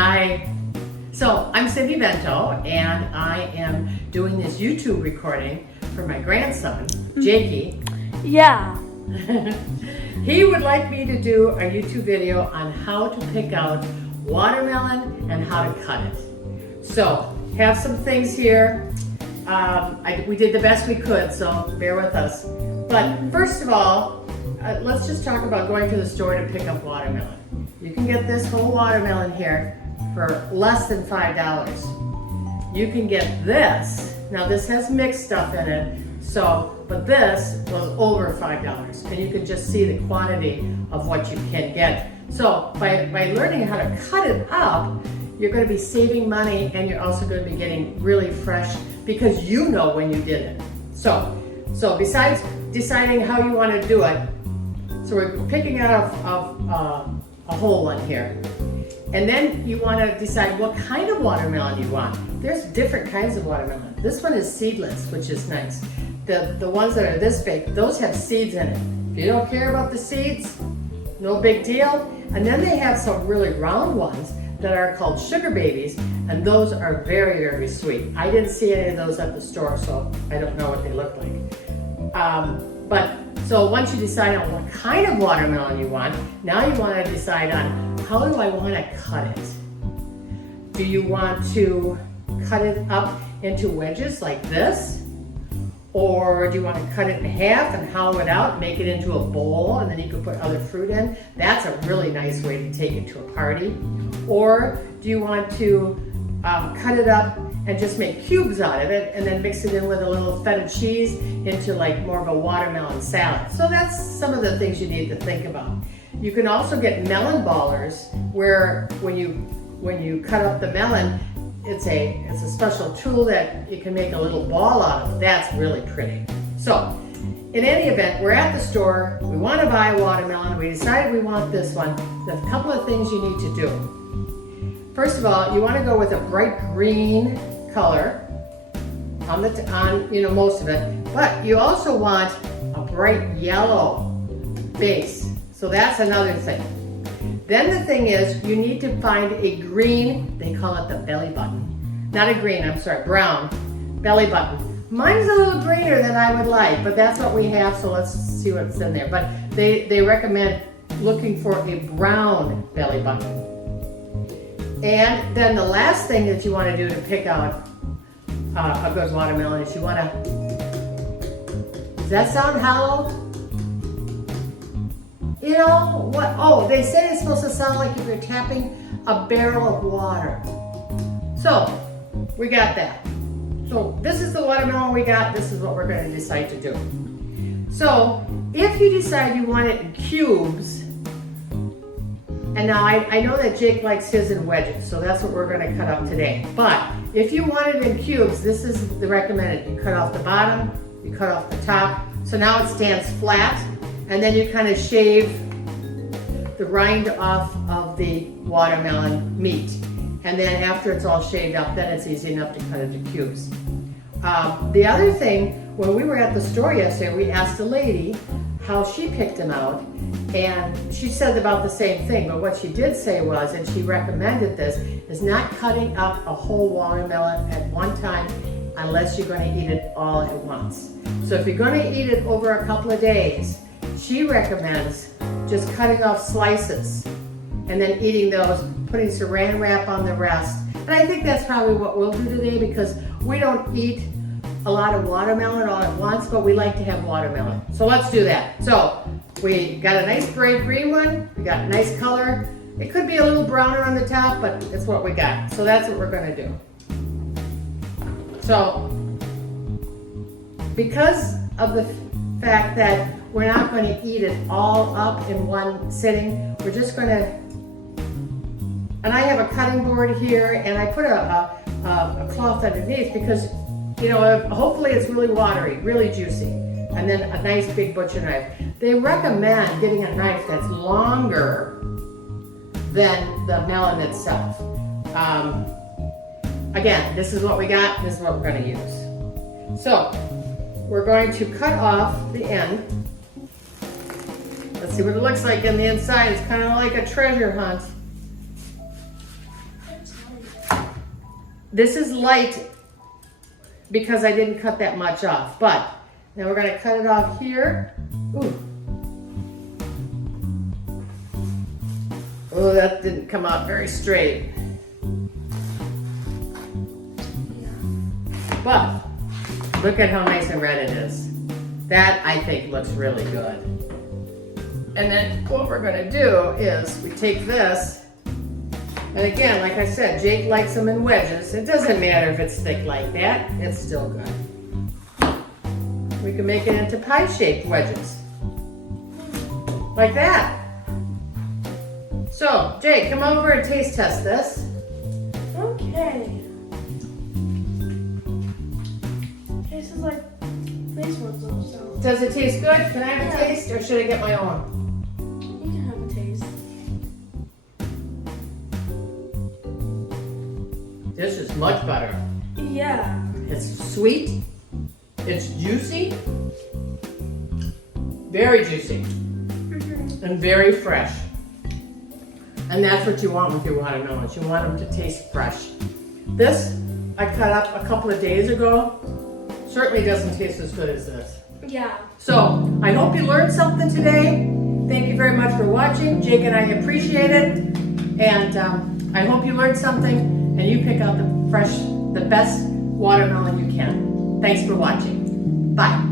Hi. So I'm Cindy Bento, and I am doing this YouTube recording for my grandson, Jakey. Yeah. He would like me to do a YouTube video on how to pick out watermelon and how to cut it. So, have some things here. We did the best we could, so bear with us. But first of all, let's just talk about going to the store to pick up watermelon. You can get this whole watermelon here for less than $5. You can get this. Now this has mixed stuff in it, but this was over $5. And you can just see the quantity of what you can get. So by learning how to cut it up, you're going to be saving money, and you're also going to be getting really fresh because you know when you did it. So besides deciding how you want to do it, so we're picking out a whole one here. And then you want to decide what kind of watermelon you want. There's different kinds of watermelon. This one is seedless, which is nice. The ones that are this big, those have seeds in it. If you don't care about the seeds, no big deal. And then they have some really round ones that are called sugar babies, and those are very, very sweet. I didn't see any of those at the store, so I don't know what they look like. So once you decide on what kind of watermelon you want, now you want to decide on how do I want to cut it? Do you want to cut it up into wedges like this? Or do you want to cut it in half and hollow it out, make it into a bowl, and then you can put other fruit in? That's a really nice way to take it to a party. Or do you want to cut it up and just make cubes out of it and then mix it in with a little feta cheese into like more of a watermelon salad? So that's some of the things you need to think about. You can also get melon ballers, where when you cut up the melon, it's a special tool that you can make a little ball out of. That's really pretty. So in any event, we're at the store, we want to buy a watermelon, we decided we want this one. There's a couple of things you need to do. First of all, you want to go with a bright green color on most of it, but you also want a bright yellow base. So that's another thing. Then the thing is, you need to find a green, they call it the belly button. Not a green, I'm sorry, brown belly button. Mine's a little greener than I would like, but that's what we have, so let's see what's in there. But they recommend looking for a brown belly button. And then the last thing that you want to do to pick out a good watermelon is you want to, does that sound hollow? You know what? Oh, they say it's supposed to sound like if you're tapping a barrel of water. So, we got that. So, this is the watermelon we got. This is what we're going to decide to do. So, if you decide you want it in cubes, and now I know that Jake likes his in wedges, so that's what we're going to cut up today. But if you want it in cubes, this is the recommended. You cut off the bottom, you cut off the top. So now it stands flat. And then you kind of shave the rind off of the watermelon meat. And then after it's all shaved up, then it's easy enough to cut into cubes. The other thing, when we were at the store yesterday, we asked a lady how she picked them out. And she said about the same thing, but what she did say was, and she recommended this, is not cutting up a whole watermelon at one time unless you're going to eat it all at once. So if you're going to eat it over a couple of days, she recommends just cutting off slices and then eating those, putting saran wrap on the rest. And I think that's probably what we'll do today, because we don't eat a lot of watermelon all at once, but we like to have watermelon. So let's do that. So we got a nice bright green one. We got a nice color. It could be a little browner on the top, but it's what we got. So that's what we're going to do. So because of the fact that we're not going to eat it all up in one sitting, we're just going to, and I have a cutting board here, and I put a cloth underneath because, you know, hopefully it's really watery, really juicy, and then a nice big butcher knife. They recommend getting a knife that's longer than the melon itself. Again, this is what we got, this is what we're going to use. So, we're going to cut off the end. Let's see what it looks like on the inside. It's kind of like a treasure hunt. This is light because I didn't cut that much off, but now we're gonna cut it off here. Ooh. Oh, that didn't come out very straight. But look at how nice and red it is. That, I think, looks really good. And then what we're gonna do is we take this, and again, like I said, Jake likes them in wedges. It doesn't matter if it's thick like that, it's still good. We can make it into pie-shaped wedges. Like that. So, Jake, come over and taste test this. Okay. Tastes like face ones also. Does it taste good? Can I have a taste, or should I get my own? You can have a taste. This is much better. Yeah. It's sweet. It's juicy. Very juicy. And very fresh. And that's what you want with your watermelons. You want them to taste fresh. This, I cut up a couple of days ago. Certainly doesn't taste as good as this. Yeah. So, I hope you learned something today. Thank you very much for watching. Jake and I appreciate it. And I hope you learned something and you pick out the best watermelon you can. Thanks for watching. Bye.